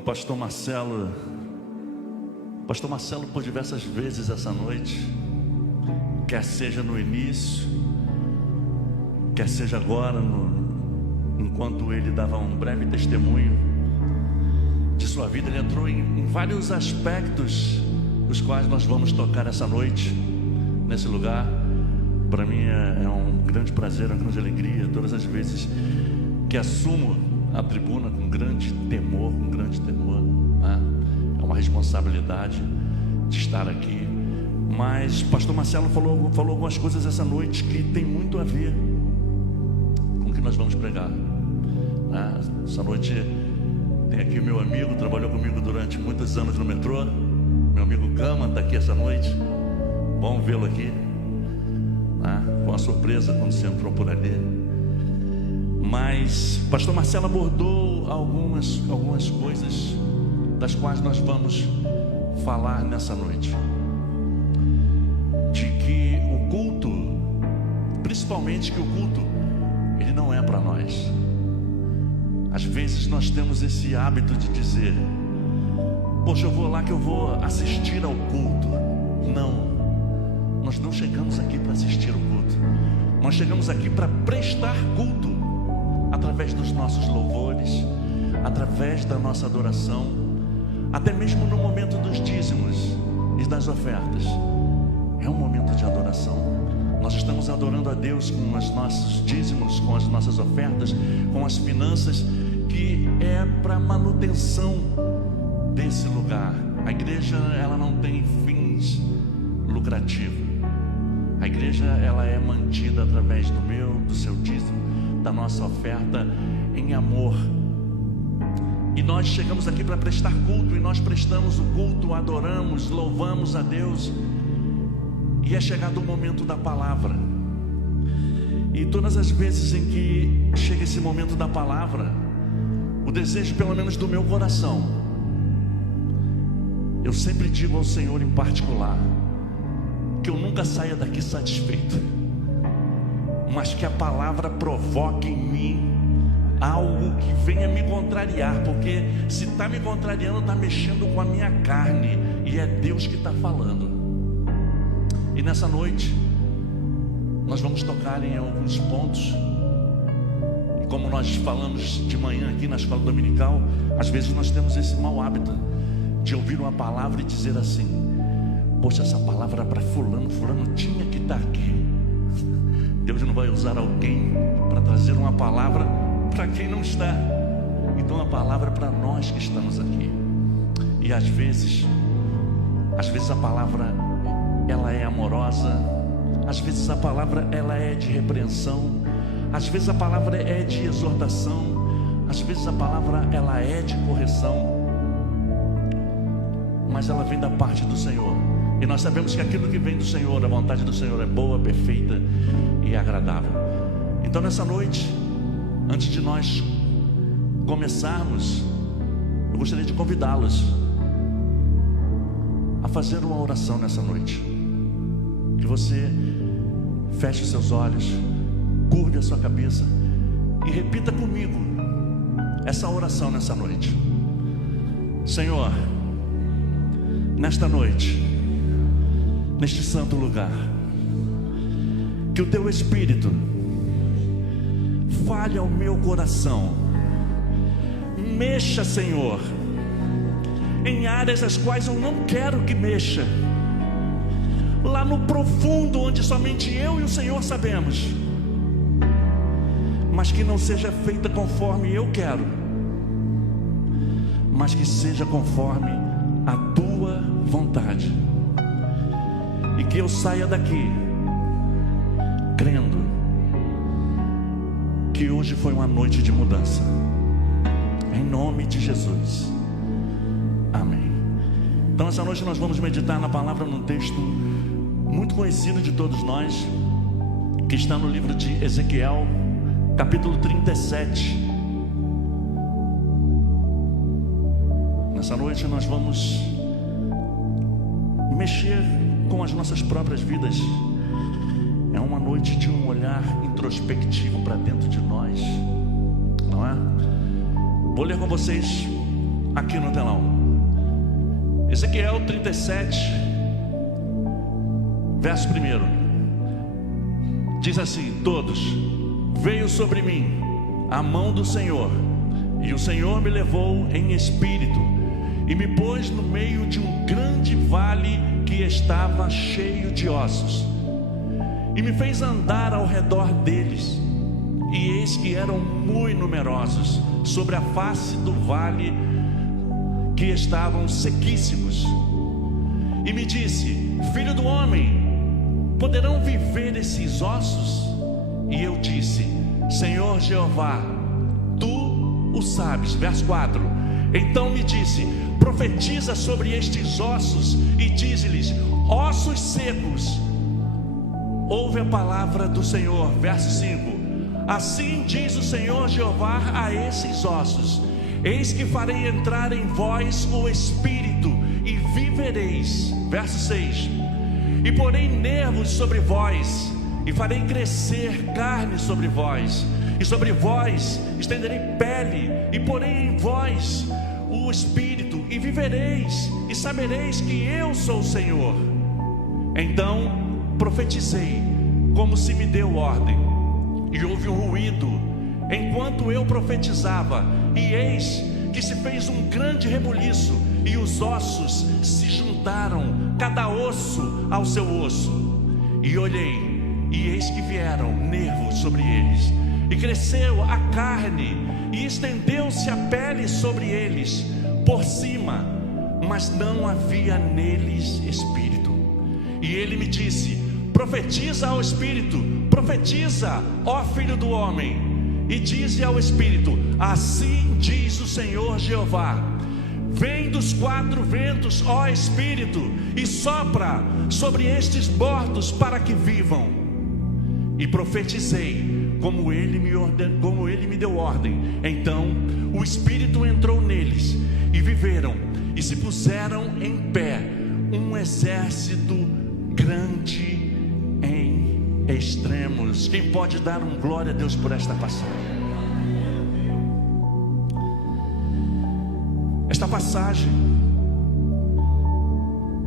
o pastor Marcelo por diversas vezes essa noite, quer seja no início, quer seja agora, enquanto ele dava um breve testemunho de sua vida, ele entrou em vários aspectos, os quais nós vamos tocar essa noite, nesse lugar. Para mim é um grande prazer, uma grande alegria, todas as vezes que assumo a tribuna com grande temor, né? É uma responsabilidade de estar aqui. Mas pastor Marcelo falou algumas coisas essa noite que tem muito a ver com o que nós vamos pregar, né? Essa noite tem aqui o meu amigo, trabalhou comigo durante muitos anos no metrô, meu amigo Gama está aqui essa noite. Bom vê-lo aqui, né? Foi uma surpresa quando você entrou por ali. Mas pastor Marcelo abordou algumas coisas das quais nós vamos falar nessa noite. De que o culto, principalmente que o culto, ele não é para nós. Às vezes nós temos esse hábito de dizer: poxa, eu vou lá que eu vou assistir ao culto. Não, nós não chegamos aqui para assistir o culto. Nós chegamos aqui para prestar culto, através dos nossos louvores, através da nossa adoração, até mesmo no momento dos dízimos e das ofertas. É um momento de adoração. Nós estamos adorando a Deus com os nossos dízimos, com as nossas ofertas, com as finanças, que é para manutenção desse lugar. A igreja, ela não tem fins lucrativos. A igreja, ela é mantida através do seu dízimo, da nossa oferta em amor. E nós chegamos aqui para prestar culto, e nós prestamos o culto, adoramos, louvamos a Deus. E é chegado o momento da palavra. E todas as vezes em que chega esse momento da palavra, o desejo, pelo menos do meu coração, eu sempre digo ao Senhor em particular, que eu nunca saia daqui satisfeito, mas que a palavra provoque em mim algo que venha me contrariar, porque se está me contrariando, está mexendo com a minha carne, e é Deus que está falando. E nessa noite nós vamos tocar em alguns pontos. E como nós falamos de manhã aqui na escola dominical, às vezes nós temos esse mau hábito de ouvir uma palavra e dizer assim: poxa, essa palavra para fulano tinha que estar aqui. Deus não vai usar alguém para trazer uma palavra para quem não está. Então a palavra é para nós que estamos aqui. E às vezes a palavra, ela é amorosa. Às vezes a palavra, ela é de repreensão. Às vezes a palavra é de exortação. Às vezes a palavra, ela é de correção. Mas ela vem da parte do Senhor. E nós sabemos que aquilo que vem do Senhor, a vontade do Senhor é boa, perfeita e agradável. Então nessa noite, antes de nós começarmos, eu gostaria de convidá-los a fazer uma oração nessa noite. Que você feche os seus olhos, curve a sua cabeça e repita comigo essa oração nessa noite. Senhor, nesta noite, neste santo lugar, que o Teu Espírito fale ao meu coração. Mexa, Senhor, em áreas as quais eu não quero que mexa, lá no profundo, onde somente eu e o Senhor sabemos, mas que não seja feita conforme eu quero, mas que seja conforme a Tua vontade. E que eu saia daqui crendo que hoje foi uma noite de mudança, em nome de Jesus, amém. Então essa noite nós vamos meditar na palavra, num texto muito conhecido de todos nós, que está no livro de Ezequiel, capítulo 37. Nessa noite nós vamos mexer com as nossas próprias vidas. É uma noite de um olhar introspectivo para dentro de nós, não é? Vou ler com vocês aqui no telão. Ezequiel 37, verso 1. Diz assim: todos: veio sobre mim a mão do Senhor, e o Senhor me levou em espírito, e me pôs no meio de um grande vale que estava cheio de ossos, e me fez andar ao redor deles, e eis que eram muito numerosos sobre a face do vale, que estavam sequíssimos. E me disse: filho do homem, poderão viver esses ossos? E eu disse: Senhor Jeová, tu o sabes. Verso 4. Então me disse: profetiza sobre estes ossos e dize-lhes: ossos secos, ouve a palavra do Senhor. Verso 5. Assim diz o Senhor Jeová a esses ossos: eis que farei entrar em vós o Espírito e vivereis. Verso 6. E porei nervos sobre vós, e farei crescer carne sobre vós, e sobre vós estenderei pele, e porei em vós o Espírito, e vivereis, e sabereis que eu sou o Senhor. Então profetizei, como se me deu ordem, e houve um ruído enquanto eu profetizava, e eis que se fez um grande rebuliço, e os ossos se juntaram, cada osso ao seu osso. E olhei, e eis que vieram nervos sobre eles, e cresceu a carne, e estendeu-se a pele sobre eles por cima, mas não havia neles espírito. E ele me disse: profetiza ao Espírito, profetiza, ó filho do homem, e dize ao Espírito: assim diz o Senhor Jeová: vem dos quatro ventos, ó Espírito, e sopra sobre estes mortos para que vivam. E profetizei, como ele me deu ordem. Então o Espírito entrou neles, e viveram, e se puseram em pé, um exército grande em extremos. Quem pode dar um glória a Deus por esta passagem? Esta passagem,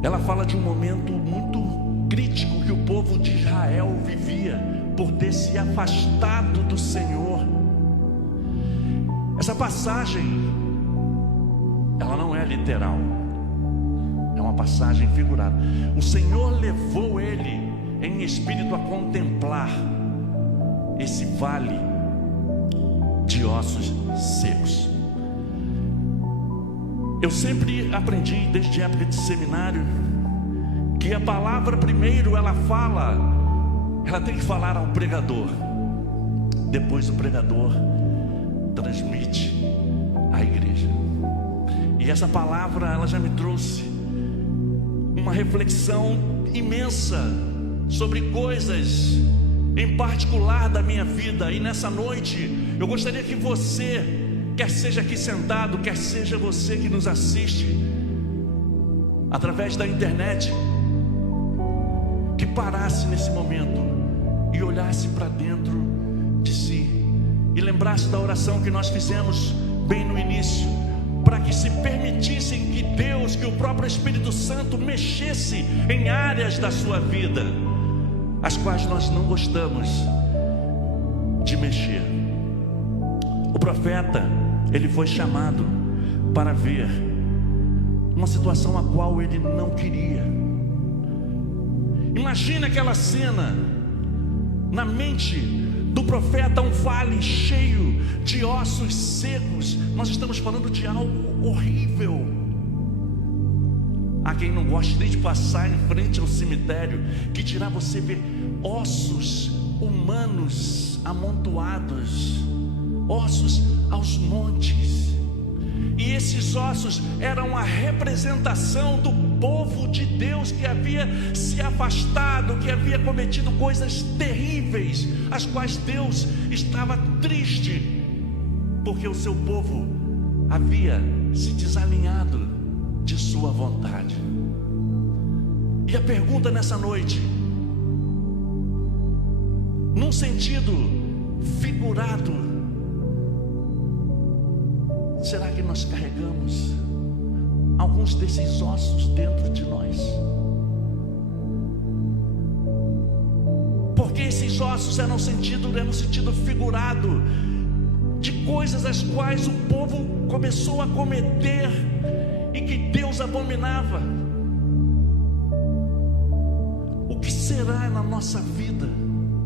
ela fala de um momento muito crítico que o povo de Israel vivia, por ter se afastado do Senhor. Essa passagem, ela não é literal, é uma passagem figurada. O Senhor levou ele em espírito a contemplar esse vale de ossos secos. Eu sempre aprendi, desde a época de seminário, que a palavra primeiro ela tem que falar ao pregador, depois o pregador transmite à igreja. E essa palavra ela já me trouxe uma reflexão imensa sobre coisas em particular da minha vida. E nessa noite eu gostaria que você, quer seja aqui sentado, quer seja você que nos assiste através da internet, que parasse nesse momento e olhasse para dentro de si e lembrasse da oração que nós fizemos bem no início, para que se permitissem que Deus, que o próprio Espírito Santo mexesse em áreas da sua vida, as quais nós não gostamos de mexer. O profeta, ele foi chamado para ver uma situação a qual ele não queria. Imagina aquela cena na mente do profeta: um vale cheio de ossos secos. Nós estamos falando de algo horrível. Há quem não goste nem de passar em frente ao cemitério, que dirá você ver ossos humanos amontoados, ossos aos montes. E esses ossos eram a representação do povo de Deus que havia se afastado, que havia cometido coisas terríveis, as quais Deus estava triste, porque o seu povo havia se desalinhado de sua vontade. E a pergunta nessa noite, num sentido figurado, será que nós carregamos alguns desses ossos dentro de nós? Porque esses ossos eram no sentido figurado de coisas as quais o povo começou a cometer e que Deus abominava. O que será na nossa vida,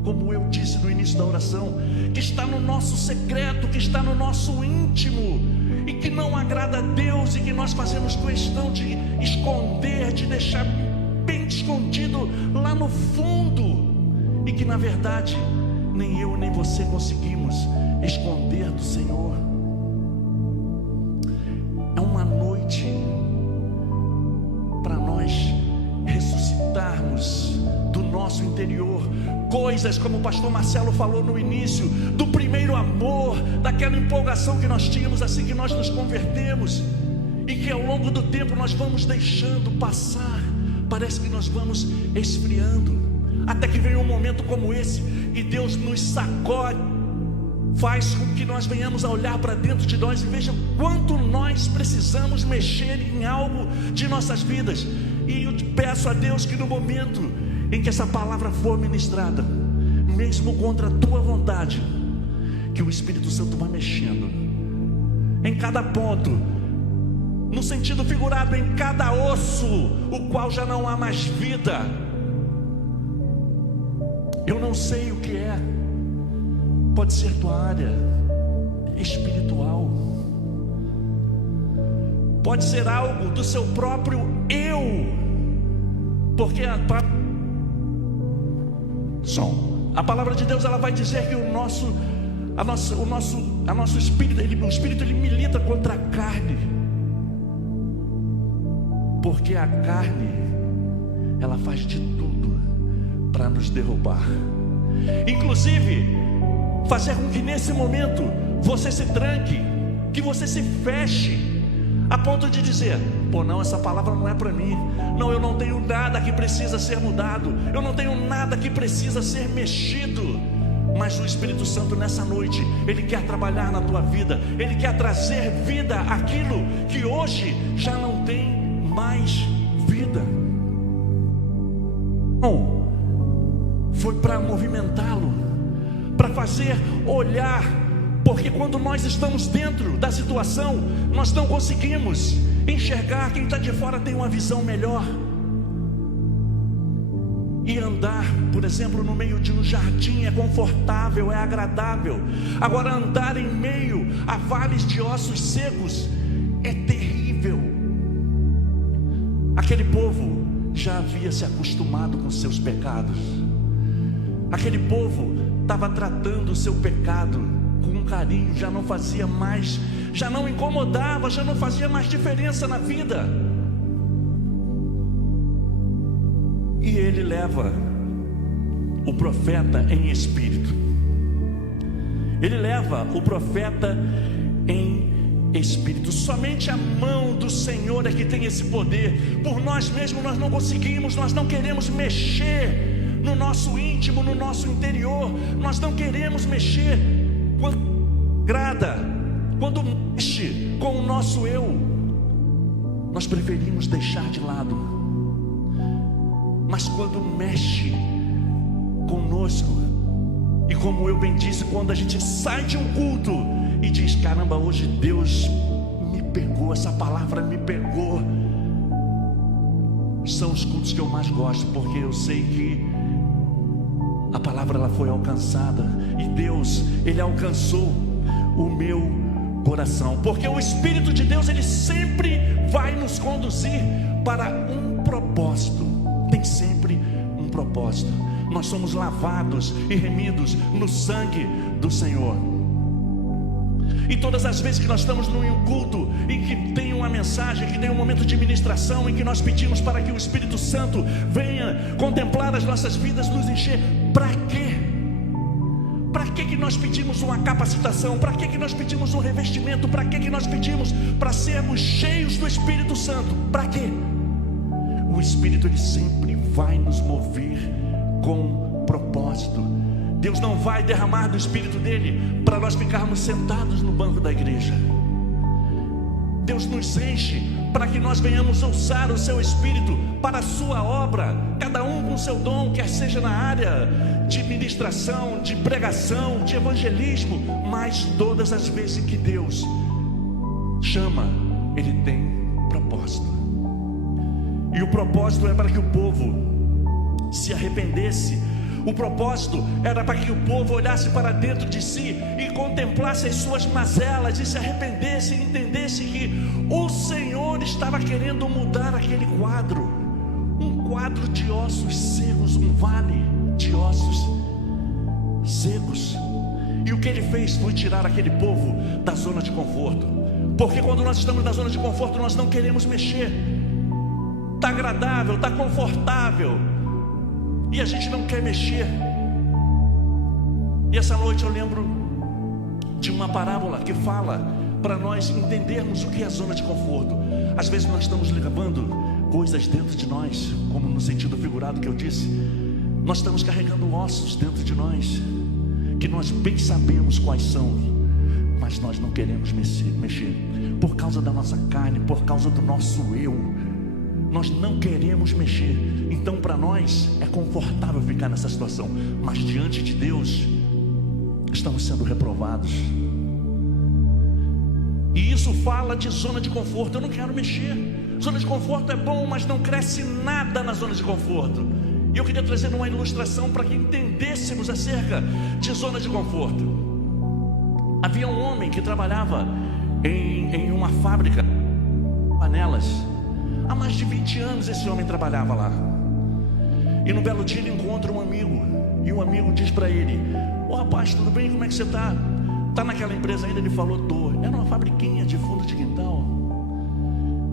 como eu disse no início da oração, que está no nosso secreto, que está no nosso íntimo e que não agrada a Deus e que nós fazemos questão de esconder, de deixar bem escondido lá no fundo, e que na verdade nem eu nem você conseguimos esconder do Senhor? É uma noite para nós ressuscitarmos do nosso interior coisas, como o pastor Marcelo falou no início, do primeiro amor, daquela empolgação que nós tínhamos assim que nós nos convertemos, e que ao longo do tempo nós vamos deixando passar. Parece que nós vamos esfriando, até que vem um momento como esse e Deus nos sacode, faz com que nós venhamos a olhar para dentro de nós e vejam quanto nós precisamos mexer em algo de nossas vidas. E eu te peço a Deus que no momento em que essa palavra for ministrada, mesmo contra a tua vontade, que o Espírito Santo vá mexendo em cada ponto, no sentido figurado, em cada osso, o qual já não há mais vida. Eu não sei o que é, pode ser tua área espiritual, pode ser algo do seu próprio eu, porque a palavra de Deus, ela vai dizer que o nosso espírito, o espírito ele milita contra a carne, porque a carne ela faz de tudo para nos derrubar, inclusive fazer com que nesse momento você se tranque, que você se feche, a ponto de dizer: pô, não, essa palavra não é para mim, não, eu não tenho nada que precisa ser mudado, eu não tenho nada que precisa ser mexido. Mas o Espírito Santo nessa noite, ele quer trabalhar na tua vida, ele quer trazer vida àquilo que hoje já não tem mais vida. Bom, foi para movimentá-lo, para fazer olhar, porque quando nós estamos dentro da situação, nós não conseguimos enxergar. Quem está de fora tem uma visão melhor. E andar, por exemplo, no meio de um jardim é confortável, é agradável. Agora andar em meio a vales de ossos secos é terrível. Aquele povo já havia se acostumado com seus pecados. Aquele povo estava tratando o seu pecado com carinho, já não fazia mais, já não incomodava, já não fazia mais diferença na vida. E ele leva o profeta em espírito, ele leva o profeta em espírito. Somente a mão do Senhor é que tem esse poder. Por nós mesmos nós não conseguimos, nós não queremos mexer no nosso íntimo, no nosso interior, nós não queremos mexer quando agrada, quando mexe com o nosso eu, nós preferimos deixar de lado. Mas quando mexe conosco, e como eu bem disse, quando a gente sai de um culto e diz: caramba, hoje Deus me pegou, essa palavra me pegou, são os cultos que eu mais gosto, porque eu sei que a palavra ela foi alcançada, e Deus, Ele alcançou o meu coração, porque o Espírito de Deus, Ele sempre vai nos conduzir para um propósito. Tem sempre um propósito. Nós somos lavados e remidos no sangue do Senhor. E todas as vezes que nós estamos num culto e que tem uma mensagem, que tem um momento de ministração, em que nós pedimos para que o Espírito Santo venha contemplar as nossas vidas, nos encher, para quê? Para que nós pedimos uma capacitação? Para que nós pedimos um revestimento? Para que nós pedimos para sermos cheios do Espírito Santo? Para quê? O Espírito, ele sempre vai nos mover com propósito. Deus não vai derramar do Espírito dele para nós ficarmos sentados no banco da igreja. Deus nos enche para que nós venhamos usar o seu Espírito para a sua obra, cada um com o seu dom, quer seja na área de ministração, de pregação, de evangelismo, mas todas as vezes que Deus chama, Ele tem propósito. E o propósito é para que o povo se arrependesse. O propósito era para que o povo olhasse para dentro de si e contemplasse as suas mazelas e se arrependesse e entendesse que o Senhor estava querendo mudar aquele quadro, um quadro de ossos secos, um vale de ossos secos. E o que Ele fez foi tirar aquele povo da zona de conforto, porque quando nós estamos na zona de conforto, nós não queremos mexer. Está agradável, está confortável, e a gente não quer mexer. E essa noite eu lembro de uma parábola que fala para nós entendermos o que é a zona de conforto. Às vezes nós estamos levando coisas dentro de nós, como no sentido figurado que eu disse. Nós estamos carregando ossos dentro de nós, que nós bem sabemos quais são, mas nós não queremos mexer, por causa da nossa carne, por causa do nosso eu. Nós não queremos mexer. Então para nós é confortável ficar nessa situação, mas diante de Deus estamos sendo reprovados. E isso fala de zona de conforto. Eu não quero mexer. Zona de conforto é bom, mas não cresce nada na zona de conforto. E eu queria trazer uma ilustração para que entendêssemos acerca de zona de conforto. Havia um homem que trabalhava em uma fábrica de panelas. Há mais de 20 anos esse homem trabalhava lá. E no belo dia ele encontra um amigo. E o amigo diz para ele: ô rapaz, tudo bem? Como é que você está? Está naquela empresa ainda? Ele falou: tô. Era uma fabriquinha de fundo de quintal.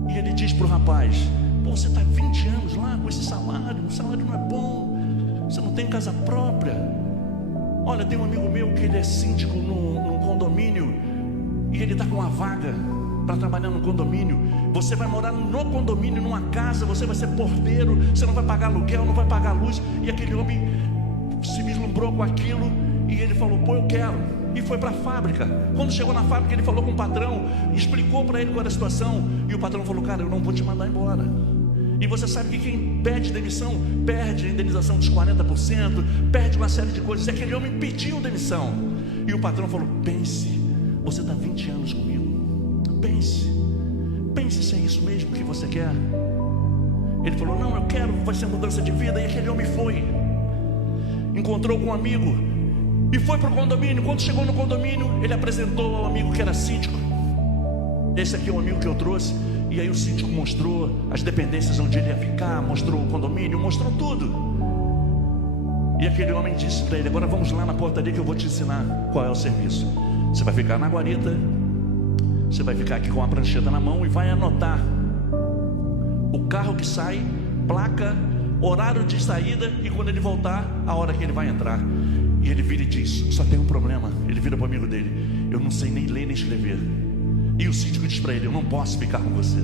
E ele diz para o rapaz: pô, você está 20 anos lá com esse salário, o salário não é bom, você não tem casa própria. Olha, tem um amigo meu que ele é síndico num condomínio, e ele está com uma vaga para trabalhar no condomínio. Você vai morar no condomínio, numa casa, você vai ser porteiro, você não vai pagar aluguel, não vai pagar luz. E aquele homem se vislumbrou com aquilo, e ele falou: pô, eu quero. E foi para a fábrica. Quando chegou na fábrica, ele falou com o patrão, explicou para ele qual era a situação, e o patrão falou: cara, eu não vou te mandar embora. E você sabe que quem pede demissão perde a indenização dos 40%, perde uma série de coisas. E aquele homem pediu demissão, e o patrão falou: pense, você está 20 anos comigo, pense se é isso mesmo que você quer. Ele falou: não, eu quero, vai ser mudança de vida. E aquele homem foi, encontrou com um amigo e foi para o condomínio. Quando chegou no condomínio, ele apresentou ao amigo que era síndico. Esse aqui é o amigo que eu trouxe. E aí o síndico mostrou as dependências onde ele ia ficar, mostrou o condomínio, mostrou tudo. E aquele homem disse para ele: agora vamos lá na portaria que eu vou te ensinar qual é o serviço. Você vai ficar na guarita, você vai ficar aqui com a prancheta na mão e vai anotar o carro que sai, placa, horário de saída e quando ele voltar, a hora que ele vai entrar. E ele vira e diz: só tem um problema. Ele vira para o amigo dele: eu não sei nem ler nem escrever. E o síndico diz para ele: eu não posso ficar com você.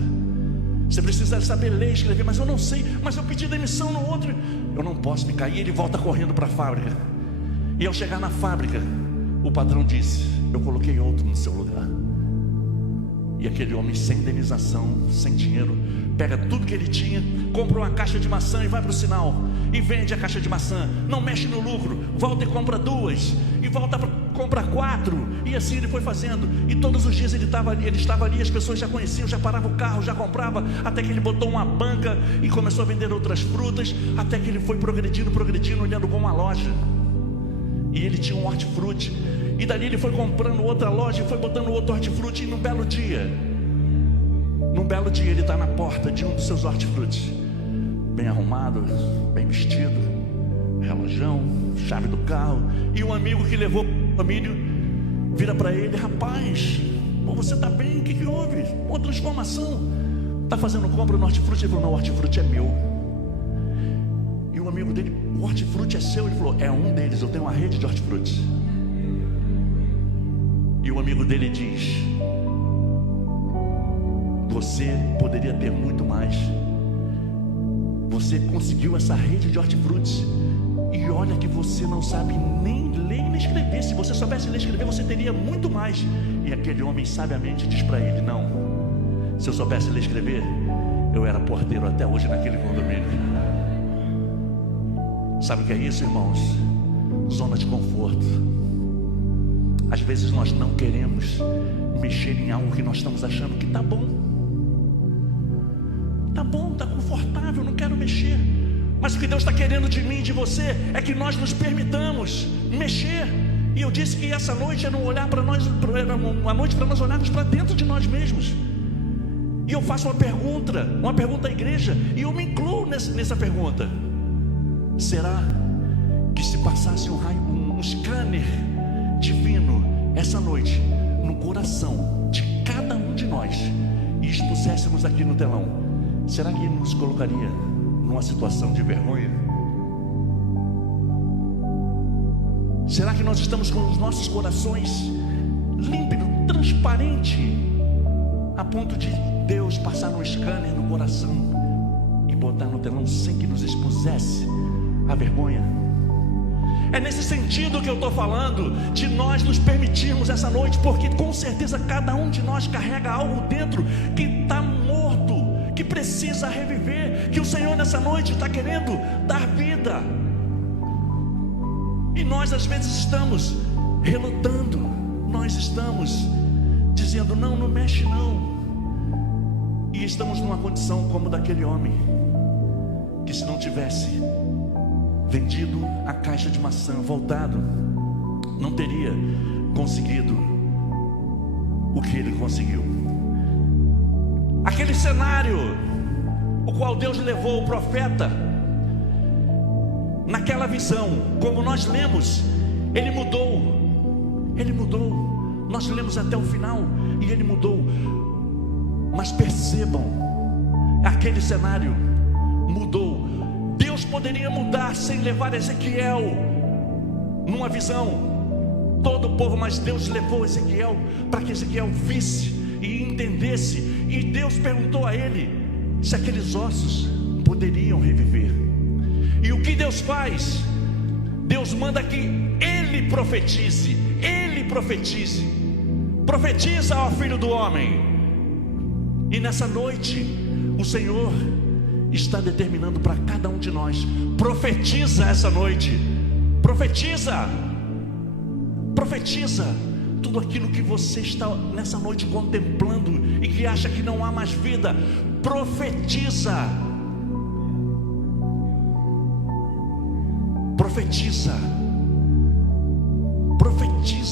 Você precisa saber ler e escrever. Mas eu não sei, mas eu pedi demissão no outro. Eu não posso ficar. E ele volta correndo para a fábrica. E ao chegar na fábrica, o patrão disse: eu coloquei outro no seu lugar. E aquele homem, sem indenização, sem dinheiro, pega tudo que ele tinha, compra uma caixa de maçã e vai para o sinal e vende a caixa de maçã, não mexe no lucro, volta e compra 2, e volta para comprar 4, e assim ele foi fazendo. E todos os dias ele estava ali, as pessoas já conheciam, já parava o carro, já comprava, até que ele botou uma banca e começou a vender outras frutas, até que ele foi progredindo, olhando como uma loja. E ele tinha um hortifruti, e dali ele foi comprando outra loja e foi botando outro hortifruti. E num belo dia ele está na porta de um dos seus hortifrutis, bem arrumado, bem vestido, relojão, chave do carro. E um amigo que levou o família vira para ele: rapaz, pô, você está bem? O que houve? Uma transformação. Está fazendo compra no hortifruti? Ele falou: não, o hortifruti é meu. E o amigo dele: o hortifruti é seu? Ele falou: é um deles, eu tenho uma rede de hortifruti. E o amigo dele diz: você poderia ter muito mais. Você conseguiu essa rede de hortifrutis, e olha que você não sabe nem ler nem escrever. Se você soubesse ler e escrever, você teria muito mais. E aquele homem sabiamente diz para ele: não, Se eu soubesse ler e escrever, eu era porteiro até hoje naquele condomínio. Sabe o que é isso, irmãos? Zona de conforto. Às vezes nós não queremos mexer em algo que nós estamos achando que está bom. Está bom, está confortável, não quero mexer. Mas o que Deus está querendo de mim e de você é que nós nos permitamos mexer. E eu disse que essa noite era um olhar para nós, uma noite para nós olharmos para dentro de nós mesmos. E eu faço uma pergunta à igreja, e eu me incluo nessa pergunta. Será que se passasse um scanner divino essa noite no coração de cada um de nós e expuséssemos aqui no telão, será que nos colocaria numa situação de vergonha? Será que nós estamos com os nossos corações límpidos, transparentes, a ponto de Deus passar um scanner no coração e botar no telão sem que nos expusesse a vergonha? É nesse sentido que eu estou falando, de nós nos permitirmos essa noite, porque com certeza cada um de nós carrega algo dentro que está morto, que precisa reviver, que o Senhor nessa noite está querendo dar vida. E nós às vezes estamos relutando, nós estamos dizendo não, não mexe não. E estamos numa condição como daquele homem, que se não tivesse vendido a caixa de maçã, voltado, não teria conseguido o que ele conseguiu. Aquele cenário, o qual Deus levou o profeta, naquela visão, como nós lemos, ele mudou, nós lemos até o final, e ele mudou. Mas percebam, aquele cenário mudou. Deus poderia mudar sem levar Ezequiel numa visão, todo o povo, mas Deus levou Ezequiel para que Ezequiel visse e entendesse. E Deus perguntou a ele se aqueles ossos poderiam reviver. E o que Deus faz? Deus manda que ele profetize. Profetiza, ó filho do homem. E nessa noite o Senhor está determinando para cada um de nós: profetiza essa noite, profetiza tudo aquilo que você está nessa noite contemplando e que acha que não há mais vida. Profetiza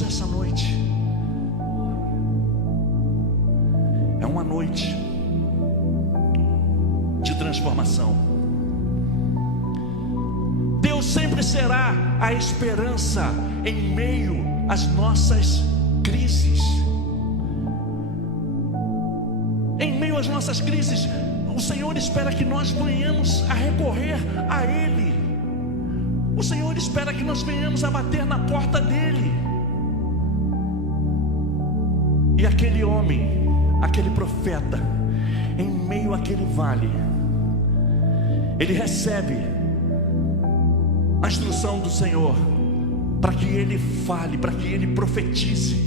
essa noite. É uma noite de transformação. Deus sempre será a esperança em meio às nossas crises. Em meio às nossas crises, o Senhor espera que nós venhamos a recorrer a Ele. O Senhor espera que nós venhamos a bater na porta dEle. E aquele homem, aquele profeta, em meio àquele vale, ele recebe a instrução do Senhor para que ele fale, para que ele profetize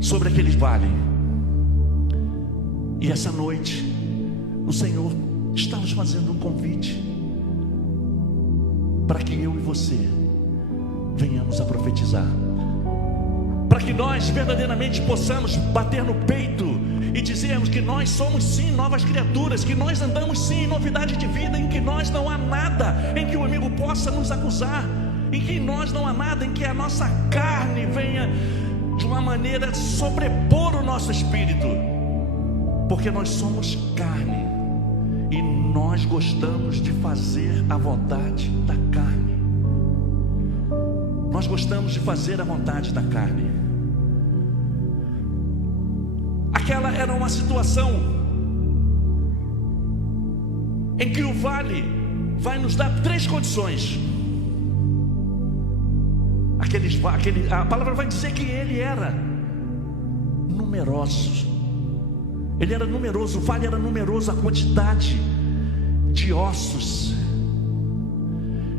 sobre aquele vale. E essa noite o Senhor está nos fazendo um convite para que eu e você venhamos a profetizar, para que nós verdadeiramente possamos bater no peito e dizermos que nós somos sim novas criaturas, que nós andamos sim em novidade de vida, em que nós não há nada em que o inimigo possa nos acusar, em que nós não há nada em que a nossa carne venha de uma maneira sobrepor o nosso espírito, porque nós somos carne e nós gostamos de fazer a vontade da carne. Nós gostamos de fazer a vontade da carne. Aquela era uma situação em que o vale vai nos dar 3 condições. A palavra vai dizer que ele era numeroso. Ele era numeroso, o vale era numeroso, a quantidade de ossos.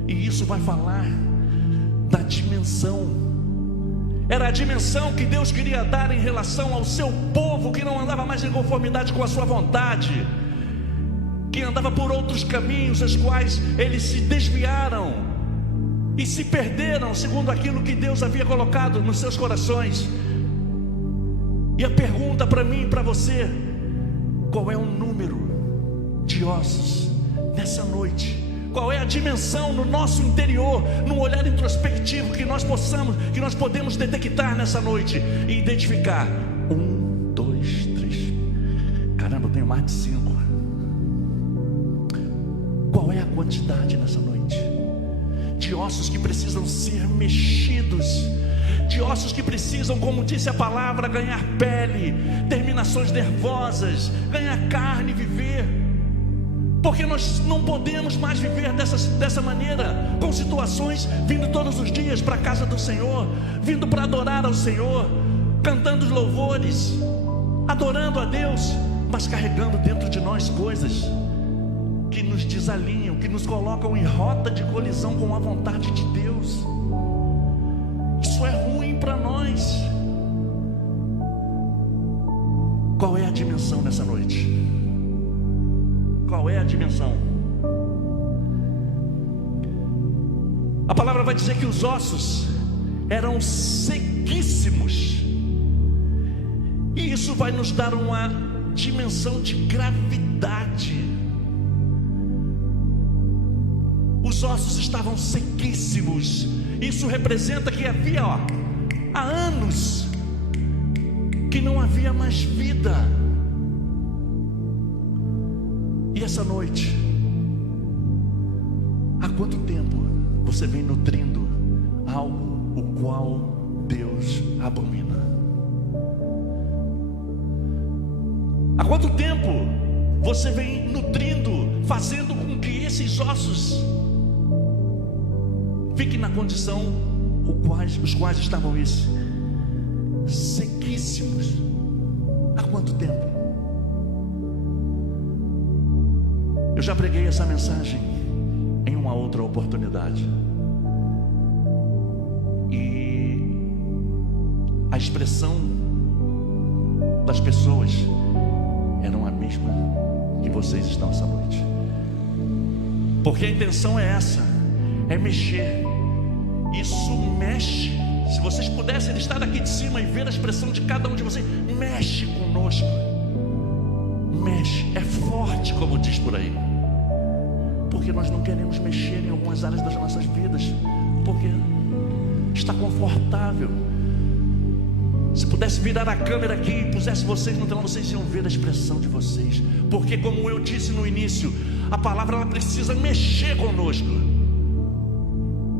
E isso vai falar da dimensão Era a dimensão que Deus queria dar em relação ao seu povo, que não andava mais em conformidade com a sua vontade, que andava por outros caminhos, os quais eles se desviaram e se perderam segundo aquilo que Deus havia colocado nos seus corações. E a pergunta para mim e para você: qual é o número de ossos nessa noite? Qual é a dimensão no nosso interior, no olhar introspectivo que nós podemos detectar nessa noite e identificar? 1, 2, 3. Caramba, eu tenho mais de 5. Qual é a quantidade nessa noite de ossos que precisam ser mexidos, de ossos que precisam, como disse a palavra, ganhar pele, terminações nervosas, ganhar carne, viver? Porque nós não podemos mais viver dessa maneira, com situações, vindo todos os dias para a casa do Senhor, vindo para adorar ao Senhor, cantando os louvores, adorando a Deus, mas carregando dentro de nós coisas que nos desalinham, que nos colocam em rota de colisão com a vontade de Deus. Isso é ruim para nós. Qual é a dimensão nessa noite? Qual é a dimensão? A palavra vai dizer que os ossos eram sequíssimos, e isso vai nos dar uma dimensão de gravidade. Os ossos estavam sequíssimos. Isso representa que havia há anos que não havia mais vida. E essa noite, há quanto tempo você vem nutrindo algo o qual Deus abomina? Há quanto tempo você vem nutrindo, fazendo com que esses ossos fiquem na condição os quais estavam sequíssimos? Há quanto tempo? Eu já preguei essa mensagem em uma outra oportunidade, e a expressão das pessoas eram a mesma que vocês estão essa noite, porque a intenção é essa, é mexer. Isso mexe. Se vocês pudessem estar aqui de cima e ver a expressão de cada um de vocês, mexe conosco, mexe, é forte, como diz por aí, porque nós não queremos mexer em algumas áreas das nossas vidas, porque está confortável. Se pudesse virar a câmera aqui e pusesse vocês no telão, vocês iam ver a expressão de vocês, porque, como eu disse no início, a palavra ela precisa mexer conosco.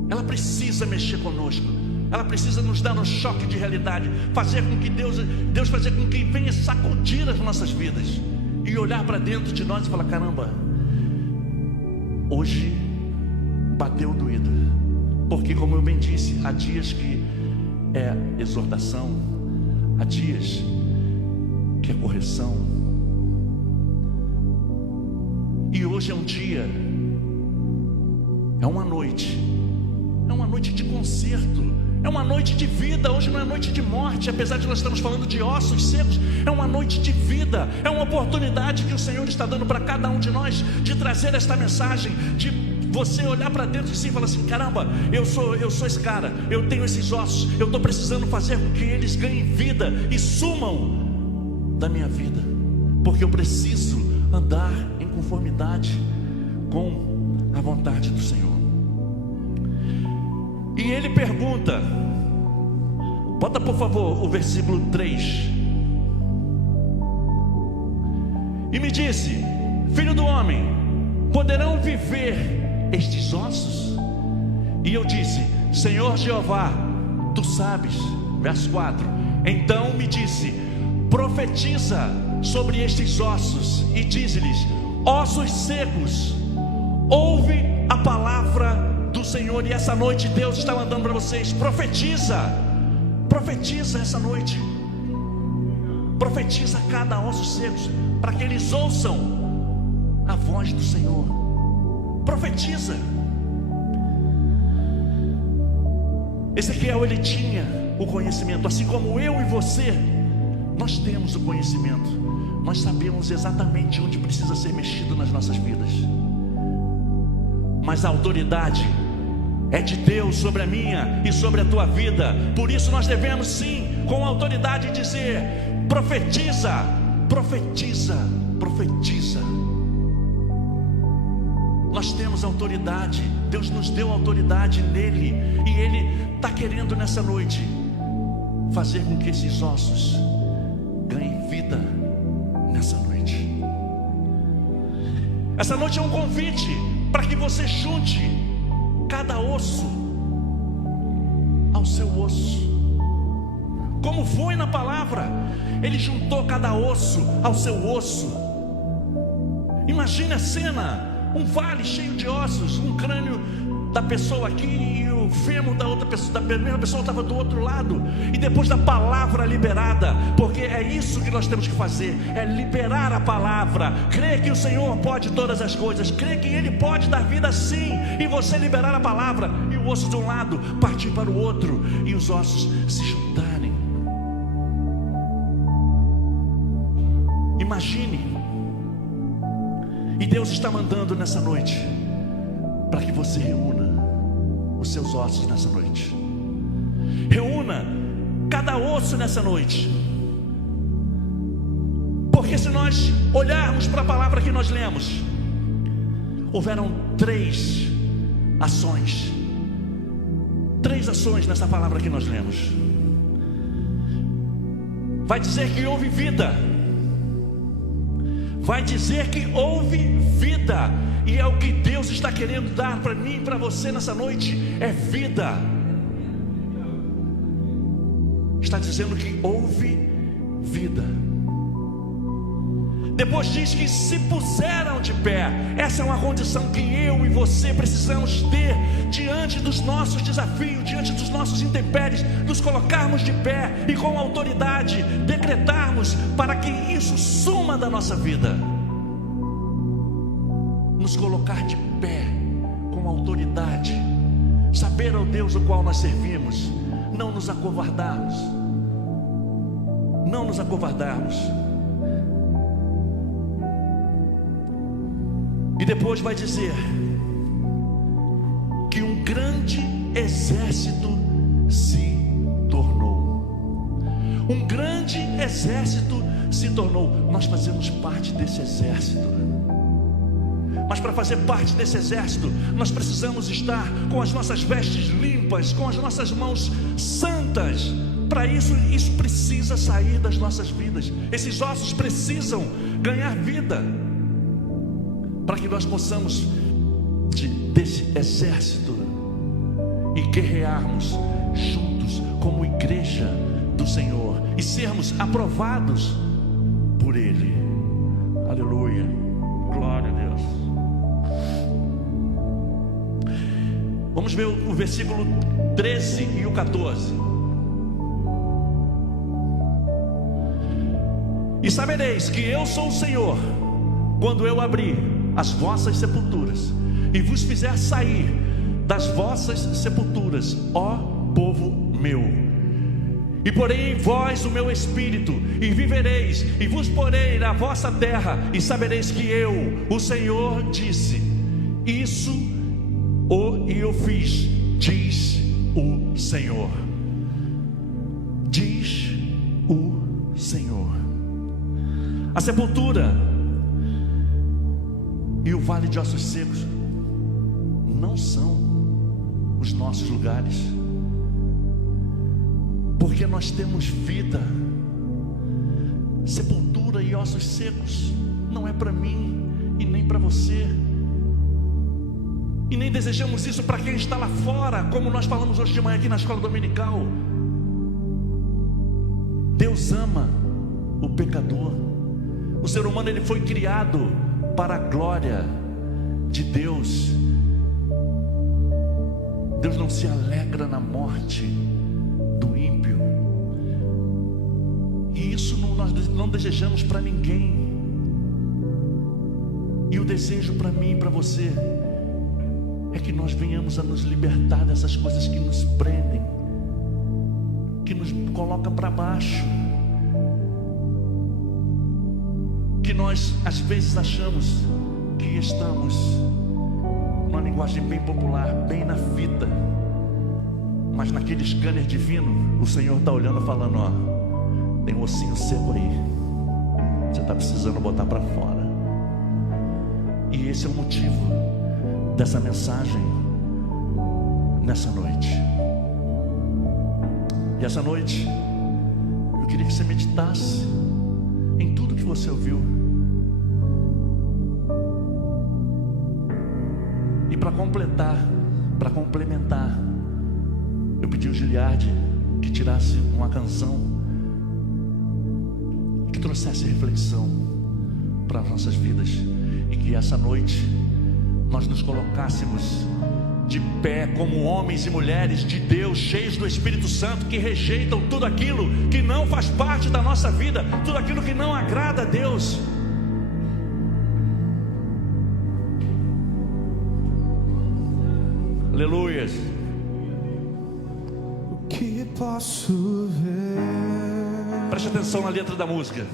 Ela precisa mexer conosco. Ela precisa nos dar um choque de realidade, fazer com que Deus fazer com que venha sacudir as nossas vidas e olhar para dentro de nós e falar: caramba, hoje bateu doído. Porque, como eu bem disse, há dias que é exortação, há dias que é correção, e hoje é um dia, é uma noite de concerto, é uma noite de vida. Hoje não é noite de morte, apesar de nós estamos falando de ossos secos, é uma noite de vida, é uma oportunidade que o Senhor está dando para cada um de nós, de trazer esta mensagem, de você olhar para dentro de si e falar assim: caramba, eu sou esse cara, eu tenho esses ossos, eu estou precisando fazer com que eles ganhem vida e sumam da minha vida, porque eu preciso andar em conformidade com a vontade do Senhor. E ele pergunta, bota por favor o versículo 3. E me disse: filho do homem, poderão viver estes ossos? E eu disse: Senhor Jeová, tu sabes. Verso 4. Então me disse: profetiza sobre estes ossos e dize-lhes: ossos secos, ouve a palavra do Senhor. E essa noite Deus está mandando para vocês: profetiza essa noite, profetiza cada osso secos, para que eles ouçam a voz do Senhor. Profetiza. Ezequiel, ele tinha o conhecimento, assim como eu e você, nós temos o conhecimento, nós sabemos exatamente onde precisa ser mexido nas nossas vidas, mas a autoridade é de Deus sobre a minha e sobre a tua vida. Por isso nós devemos sim, com autoridade, dizer: profetiza, profetiza, profetiza. Nós temos autoridade, Deus nos deu autoridade nele, e Ele está querendo nessa noite fazer com que esses ossos ganhem vida nessa noite. Essa noite é um convite para que você junte cada osso ao seu osso. Como foi na palavra, Ele juntou cada osso ao seu osso. Imagine a cena: um vale cheio de ossos, um crânio da pessoa aqui e o fêmur da outra pessoa, da mesma pessoa estava do outro lado. E depois da palavra liberada, porque é isso que nós temos que fazer, é liberar a palavra, crer que o Senhor pode todas as coisas, crer que Ele pode dar vida sim, e você liberar a palavra, e o osso de um lado partir para o outro, e os ossos se juntarem. Imagine. E Deus está mandando nessa noite para que você reúna os seus ossos nessa noite. Reúna cada osso nessa noite. Porque se nós olharmos para a palavra que nós lemos, houveram 3 ações. 3 ações nessa palavra que nós lemos. Vai dizer que houve vida. Vai dizer que houve vida, e é o que Deus está querendo dar para mim e para você nessa noite, é vida. Está dizendo que houve vida. Depois diz que se puseram de pé. Essa é uma condição que eu e você precisamos ter diante dos nossos desafios, diante dos nossos intempéries, nos colocarmos de pé e com autoridade decretarmos para que isso suma da nossa vida. Nos colocar de pé com autoridade, saber ao Deus o qual nós servimos, não nos acovardarmos, não nos acovardarmos. E depois vai dizer que um grande exército se tornou. Um grande exército se tornou. Nós fazemos parte desse exército. Mas para fazer parte desse exército, nós precisamos estar com as nossas vestes limpas, com as nossas mãos santas. Para isso, isso precisa sair das nossas vidas. Esses ossos precisam ganhar vida, para que nós possamos desse exército e guerrearmos juntos como igreja do Senhor e sermos aprovados por Ele. Aleluia, glória a Deus. Vamos ver o versículo 13 e o 14. E sabereis que eu sou o Senhor, quando eu abrir as vossas sepulturas e vos fizer sair das vossas sepulturas, ó povo meu, e porei em vós o meu espírito, e vivereis, e vos porei na vossa terra, e sabereis que eu, o Senhor, disse isso, e eu fiz, diz o Senhor. Diz o Senhor. A sepultura e o vale de ossos secos não são os nossos lugares, porque nós temos vida. Sepultura e ossos secos não é para mim e nem para você, e nem desejamos isso para quem está lá fora, como nós falamos hoje de manhã aqui na escola dominical. Deus ama o pecador. O ser humano, ele foi criado para a glória de Deus. Deus não se alegra na morte do ímpio, e isso nós não desejamos para ninguém. E o desejo para mim e para você é que nós venhamos a nos libertar dessas coisas que nos prendem, que nos coloca para baixo, que nós às vezes achamos que estamos, numa linguagem bem popular, bem na fita, mas naquele scanner divino, o Senhor está olhando, falando: ó, tem um ossinho seco aí, você está precisando botar para fora. E esse é o motivo dessa mensagem nessa noite. E essa noite eu queria que você meditasse em tudo que você ouviu. E para complementar, eu pedi ao Giliardi que tirasse uma canção que trouxesse reflexão para as nossas vidas, e que essa noite nós nos colocássemos de pé como homens e mulheres de Deus, cheios do Espírito Santo, que rejeitam tudo aquilo que não faz parte da nossa vida, tudo aquilo que não agrada a Deus. Aleluias. O que posso ver? Preste atenção na letra da música.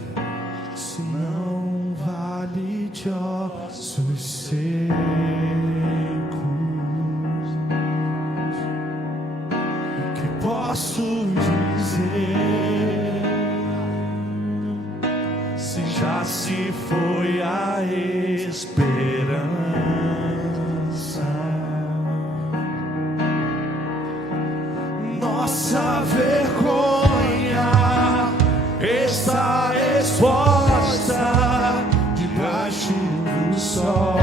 Se não vale de ossos secos, o que posso dizer? Se já se foi a esperança, nossa vergonha está exposta debaixo do sol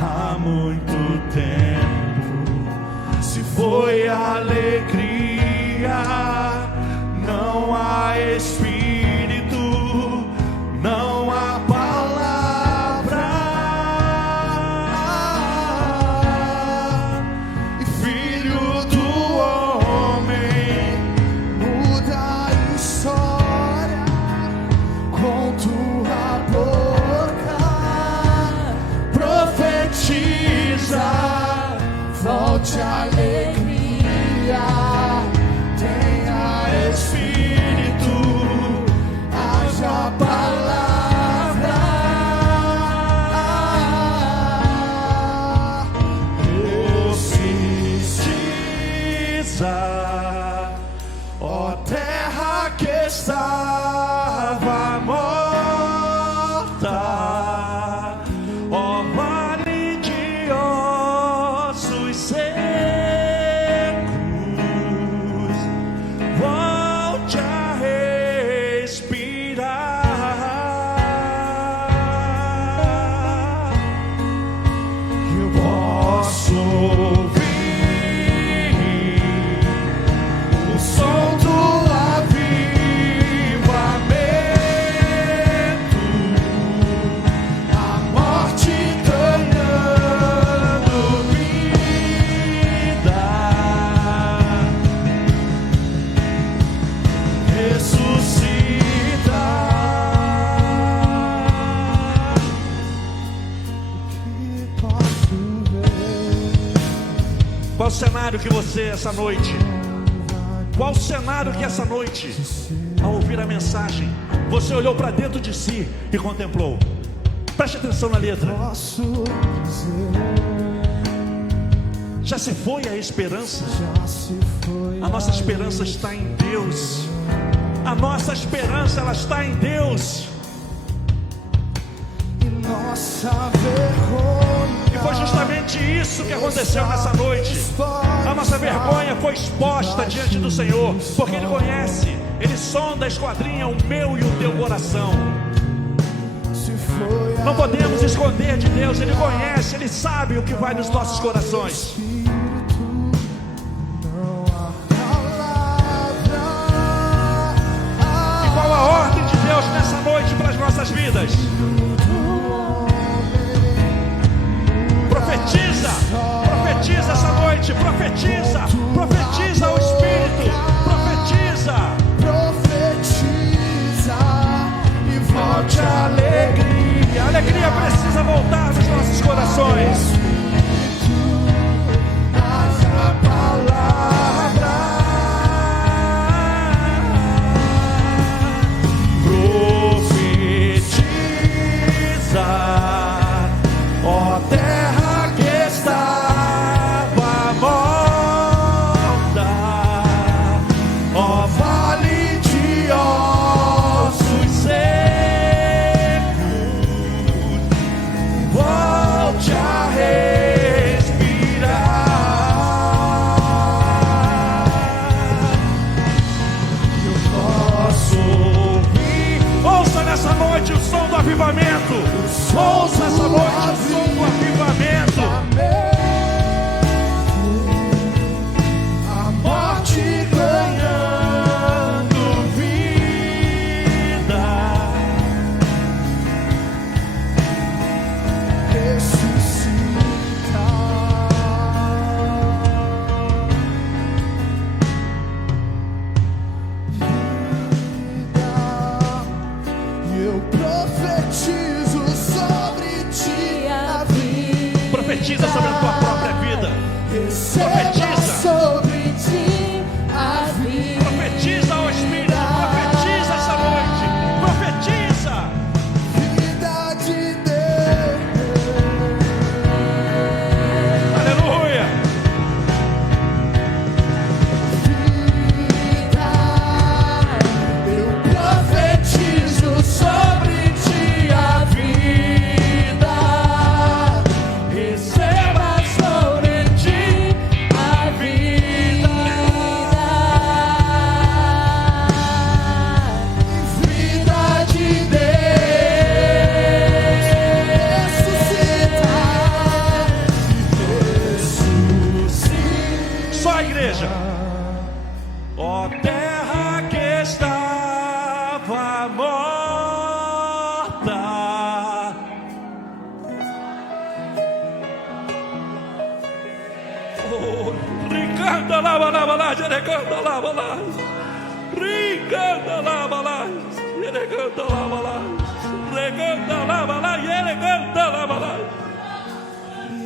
há muito tempo. Se foi alegria, não há espírito, não há palavra, e filho do homem muda a história com tua boca, profetiza, volte a alegria, tenha espírito, haja palavra, profetiza, ó terra que estava morta, ó vale de ossos secos, volte a respirar. Eu posso ouvir o som do avivamento, a morte ganhando vida, ressuscita. O que posso ver? Qual o cenário que você essa noite? Qual o cenário que essa noite, ao ouvir a mensagem, você olhou para dentro de si e contemplou? Preste atenção na letra. Posso dizer, Já se foi a esperança. já se foi A nossa esperança está em Deus. A nossa esperança, ela está em Deus. e nossa vergonha. E foi justamente isso que aconteceu nessa noite. A nossa vergonha foi exposta diante do Senhor, porque Ele conhece, Ele sonda, esquadrinha o meu e o teu coração. Se foi Não podemos esconder de Deus. Ele conhece, Ele sabe o que vai nos nossos corações. espírito, não há palavra. E qual a ordem de Deus nessa noite para as nossas vidas? Profetiza, profetiza essa noite, profetiza, profetiza o Espírito, profetiza. Profetiza e volte a alegria. A alegria precisa voltar nos nossos corações. Haja palavra. Profetiza sobre a tua própria vida. Receba Profetiza. sobre ti a vida. Profetiza ao Espírito. Profetiza essa noite. Profetiza. Vida de Deus. Aleluia. Vida, eu profetizo sobre ti a vida. Receba sobre ti a vida. Vida de Deus. Ressuscitar. Só a igreja. Ó terra que estava morta, ricanda lava lava lá, jerecanda lava lá, ricanda lava lá, jerecanda lava lá, reganda lava lá, jerecanda lava lá.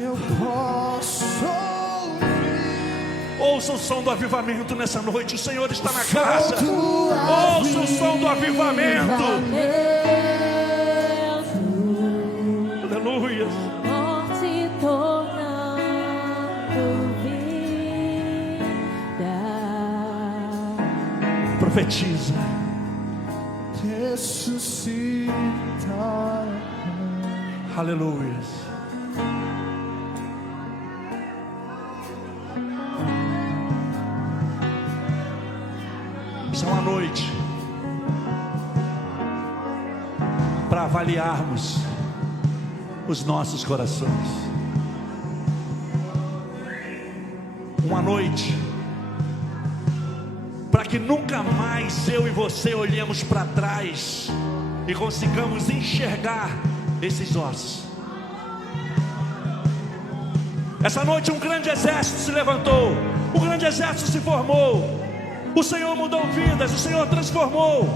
Eu posso ouvir Ouça o som do avivamento nessa noite. O Senhor está na casa. do Ouça o som do avivamento. Aleluia. Morte tornando vida. Profetiza. ressuscitar. Aleluia. Isso é uma noite para avaliarmos os nossos corações. Uma noite para que nunca mais eu e você olhemos para trás e consigamos enxergar esses ossos. Essa noite um grande exército se levantou, um grande exército se formou. O Senhor mudou vidas, o Senhor transformou.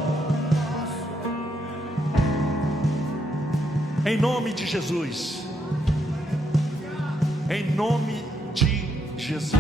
Em nome de Jesus. Em nome de Jesus.